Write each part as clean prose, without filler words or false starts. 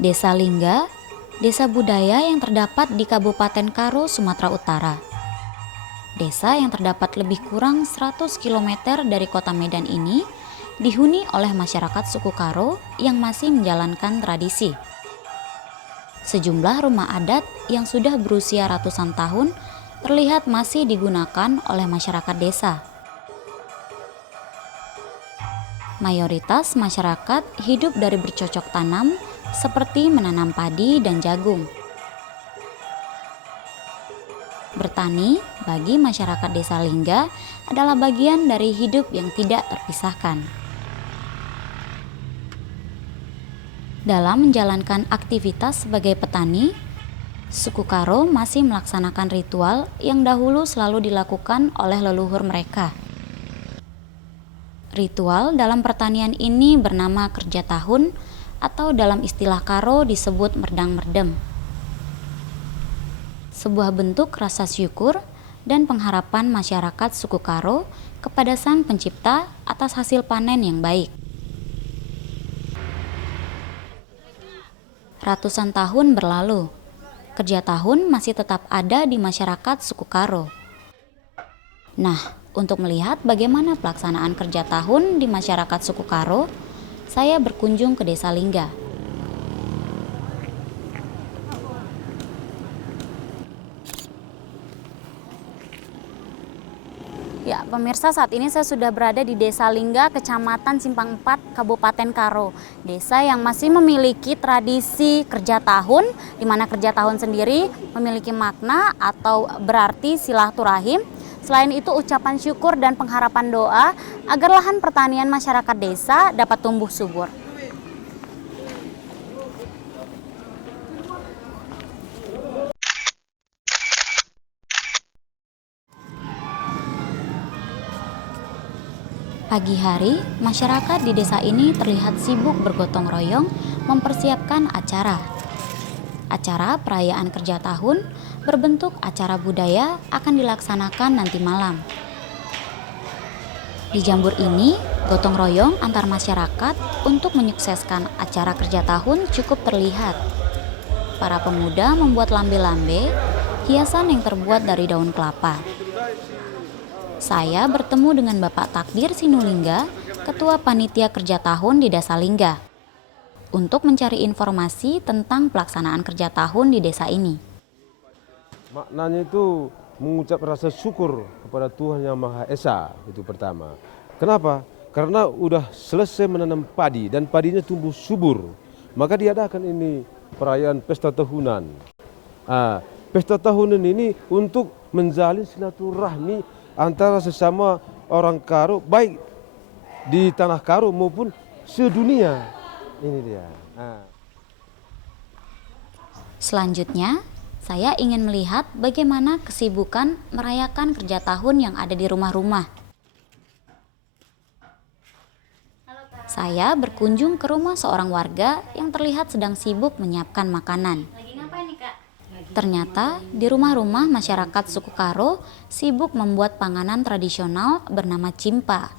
Desa Lingga, desa budaya yang terdapat di Kabupaten Karo, Sumatera Utara. Desa yang terdapat lebih kurang 100 km dari kota Medan ini dihuni oleh masyarakat suku Karo yang masih menjalankan tradisi. Sejumlah rumah adat yang sudah berusia ratusan tahun terlihat masih digunakan oleh masyarakat desa. Mayoritas masyarakat hidup dari bercocok tanam seperti menanam padi dan jagung. Bertani bagi masyarakat desa Lingga adalah bagian dari hidup yang tidak terpisahkan. Dalam menjalankan aktivitas sebagai petani, suku Karo masih melaksanakan ritual yang dahulu selalu dilakukan oleh leluhur mereka. Ritual dalam pertanian ini bernama kerja tahun atau dalam istilah Karo disebut merdang-merdem. Sebuah bentuk rasa syukur dan pengharapan masyarakat suku Karo kepada Sang Pencipta atas hasil panen yang baik. Ratusan tahun berlalu, kerja tahun masih tetap ada di masyarakat suku Karo. Nah, untuk melihat bagaimana pelaksanaan kerja tahun di masyarakat suku Karo, saya berkunjung ke desa Lingga. Ya, pemirsa, saat ini saya sudah berada di Desa Lingga, Kecamatan Simpang 4, Kabupaten Karo. Desa yang masih memiliki tradisi kerja tahun, di mana kerja tahun sendiri memiliki makna atau berarti silaturahim. Selain itu, ucapan syukur dan pengharapan doa agar lahan pertanian masyarakat desa dapat tumbuh subur. Pagi hari, masyarakat di desa ini terlihat sibuk bergotong royong mempersiapkan acara. Acara perayaan kerja tahun berbentuk acara budaya akan dilaksanakan nanti malam. Di Jambur ini, gotong royong antar masyarakat untuk menyukseskan acara kerja tahun cukup terlihat. Para pemuda membuat lambe-lambe, hiasan yang terbuat dari daun kelapa. Saya bertemu dengan Bapak Takdir Sinulingga, Ketua Panitia Kerja Tahun di Desa Lingga, untuk mencari informasi tentang pelaksanaan kerja tahun di desa ini. Maknanya itu mengucap rasa syukur kepada Tuhan Yang Maha Esa, itu pertama. Kenapa? Karena udah selesai menanam padi dan padinya tumbuh subur. Maka diadakan ini perayaan pesta tahunan. Pesta tahunan ini untuk menjalin silaturahmi antara sesama orang Karo, baik di tanah Karo maupun sedunia. Ini dia. Selanjutnya, saya ingin melihat bagaimana kesibukan merayakan kerja tahun yang ada di rumah-rumah. Saya berkunjung ke rumah seorang warga yang terlihat sedang sibuk menyiapkan makanan. Ternyata di rumah-rumah masyarakat suku Karo sibuk membuat panganan tradisional bernama cimpa.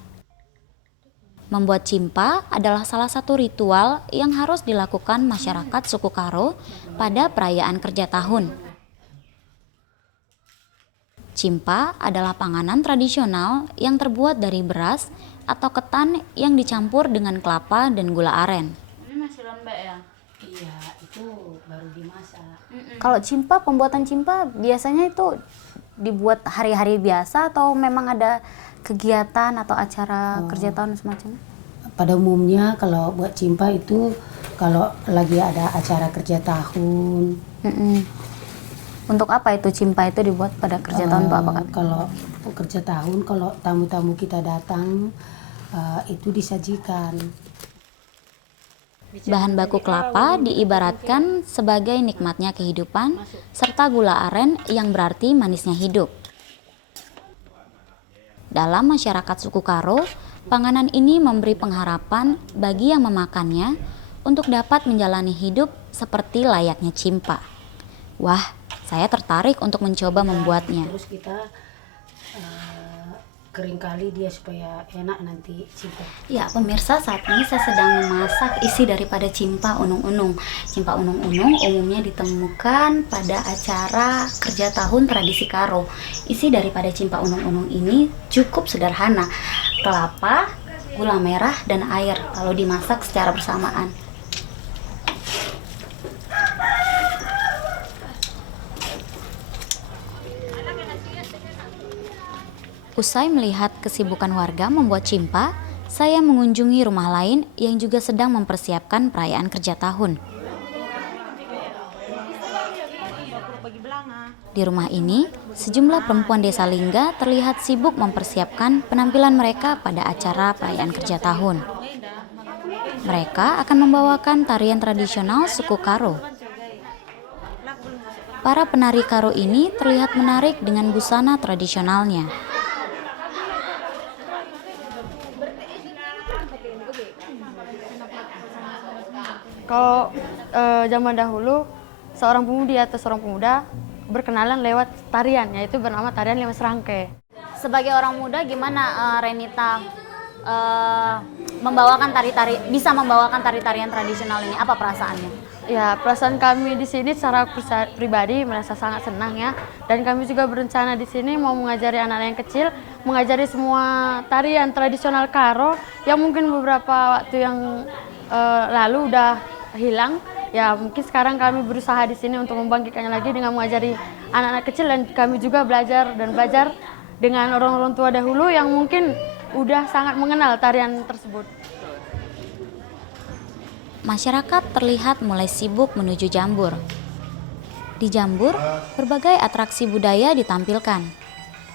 Membuat cimpa adalah salah satu ritual yang harus dilakukan masyarakat suku Karo pada perayaan kerja tahun. Cimpa adalah panganan tradisional yang terbuat dari beras atau ketan yang dicampur dengan kelapa dan gula aren. Ini masih lembek ya? Iya, itu baru dimasak. Kalau cimpa, pembuatan cimpa biasanya itu dibuat hari-hari biasa atau memang ada kegiatan atau acara kerja tahun semacamnya? Pada umumnya kalau buat cimpa itu kalau lagi ada acara kerja tahun. Untuk apa itu cimpa itu dibuat pada kerja tahun untuk apa, Kak? Kalau kerja tahun, kalau tamu-tamu kita datang itu disajikan. Bahan baku kelapa diibaratkan sebagai nikmatnya kehidupan serta gula aren yang berarti manisnya hidup. Dalam masyarakat suku Karo, panganan ini memberi pengharapan bagi yang memakannya untuk dapat menjalani hidup seperti layaknya cimpa. Wah, saya tertarik untuk mencoba membuatnya. Terus kita keringkali dia supaya enak nanti cimpa. Ya, pemirsa, saat ini saya sedang memasak isi daripada cimpa unung-unung. Cimpa unung-unung umumnya ditemukan pada acara kerja tahun tradisi Karo. Isi daripada cimpa unung-unung ini cukup sederhana. Kelapa, gula merah, dan air, lalu dimasak secara bersamaan. Usai melihat kesibukan warga membuat cimpa, saya mengunjungi rumah lain yang juga sedang mempersiapkan perayaan kerja tahun. Di rumah ini, sejumlah perempuan desa Lingga terlihat sibuk mempersiapkan penampilan mereka pada acara perayaan kerja tahun. Mereka akan membawakan tarian tradisional suku Karo. Para penari Karo ini terlihat menarik dengan busana tradisionalnya. Kalau zaman dahulu, seorang pemudi atau seorang pemuda berkenalan lewat tarian, yaitu bernama tarian Lima Serangkai. Sebagai orang muda, gimana Renita bisa membawakan tari-tarian tradisional ini? Apa perasaannya? Ya, perasaan kami di sini secara pribadi merasa sangat senang ya. Dan kami juga berencana di sini mau mengajari anak-anak yang kecil, mengajari semua tarian tradisional Karo yang mungkin beberapa waktu yang lalu udah hilang. Ya, mungkin sekarang kami berusaha di sini untuk membangkitkannya lagi dengan mengajari anak-anak kecil, dan kami juga belajar dengan orang-orang tua dahulu yang mungkin udah sangat mengenal tarian tersebut. Masyarakat terlihat mulai sibuk menuju Jambur. Di Jambur, berbagai atraksi budaya ditampilkan,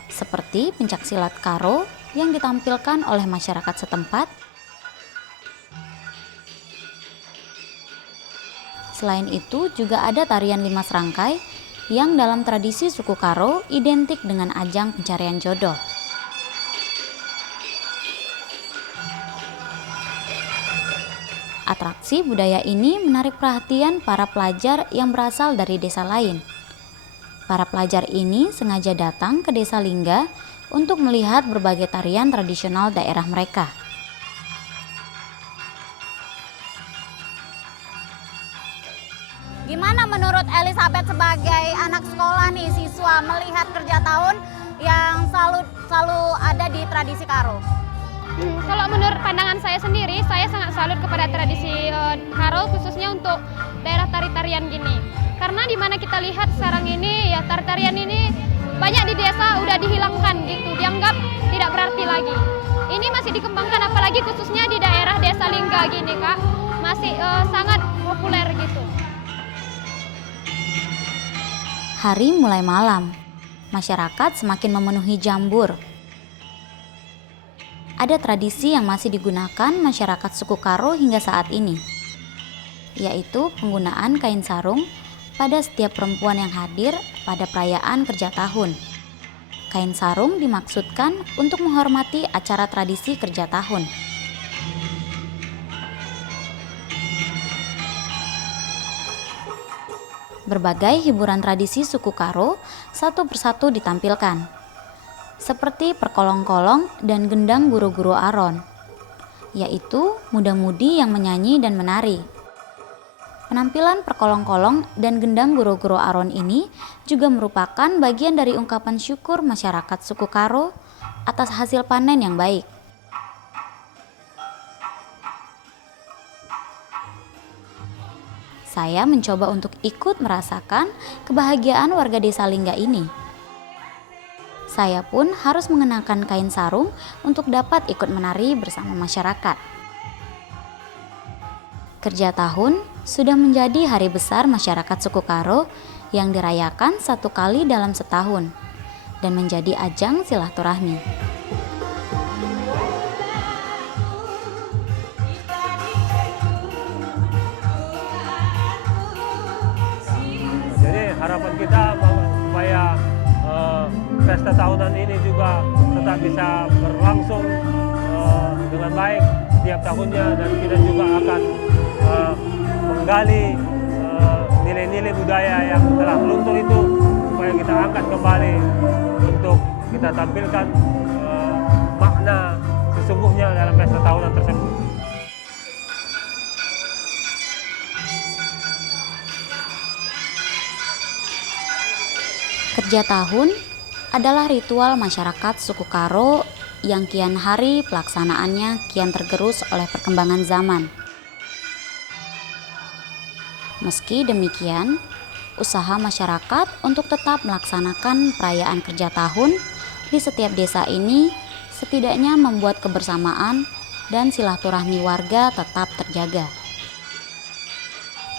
seperti pencaksilat Karo yang ditampilkan oleh masyarakat setempat. Selain itu, juga ada tarian Lima Serangkai yang dalam tradisi suku Karo identik dengan ajang pencarian jodoh. Atraksi budaya ini menarik perhatian para pelajar yang berasal dari desa lain. Para pelajar ini sengaja datang ke desa Lingga untuk melihat berbagai tarian tradisional daerah mereka. Gimana menurut Elizabeth sebagai anak sekolah nih, siswa, melihat kerja tahun yang selalu ada di tradisi Karo? Kalau menurut pandangan saya sendiri, saya sangat salut kepada tradisi Karo, khususnya untuk daerah tari-tarian gini. Karena di mana kita lihat sekarang ini, ya tari-tarian ini banyak di desa udah dihilangkan gitu, dianggap tidak berarti lagi. Ini masih dikembangkan, apalagi khususnya di daerah desa Lingga gini Kak, masih sangat populer gitu. Hari mulai malam, masyarakat semakin memenuhi Jambur. Ada tradisi yang masih digunakan masyarakat suku Karo hingga saat ini, yaitu penggunaan kain sarung pada setiap perempuan yang hadir pada perayaan kerja tahun. Kain sarung dimaksudkan untuk menghormati acara tradisi kerja tahun. Berbagai hiburan tradisi suku Karo satu persatu ditampilkan, seperti perkolong-kolong dan gendang guru-guru Aron, yaitu muda-mudi yang menyanyi dan menari. Penampilan perkolong-kolong dan gendang guru-guru Aron ini juga merupakan bagian dari ungkapan syukur masyarakat suku Karo atas hasil panen yang baik. Saya mencoba untuk ikut merasakan kebahagiaan warga desa Lingga ini. Saya pun harus mengenakan kain sarung untuk dapat ikut menari bersama masyarakat. Kerja tahun sudah menjadi hari besar masyarakat suku Karo yang dirayakan satu kali dalam setahun dan menjadi ajang silaturahmi. Jadi harapan kita supaya pesta tahunan ini juga tetap bisa berlangsung dengan baik setiap tahunnya, dan kita juga akan menggali nilai-nilai budaya yang telah luntur itu supaya kita angkat kembali untuk kita tampilkan sesungguhnya dalam pesta tahunan tersebut. Kerja tahun adalah ritual masyarakat suku Karo yang kian hari pelaksanaannya kian tergerus oleh perkembangan zaman. Meski demikian, usaha masyarakat untuk tetap melaksanakan perayaan kerja tahun di setiap desa ini setidaknya membuat kebersamaan dan silaturahmi warga tetap terjaga.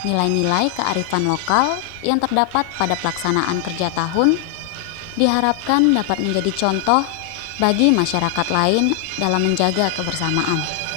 Nilai-nilai kearifan lokal yang terdapat pada pelaksanaan kerja tahun diharapkan dapat menjadi contoh bagi masyarakat lain dalam menjaga kebersamaan.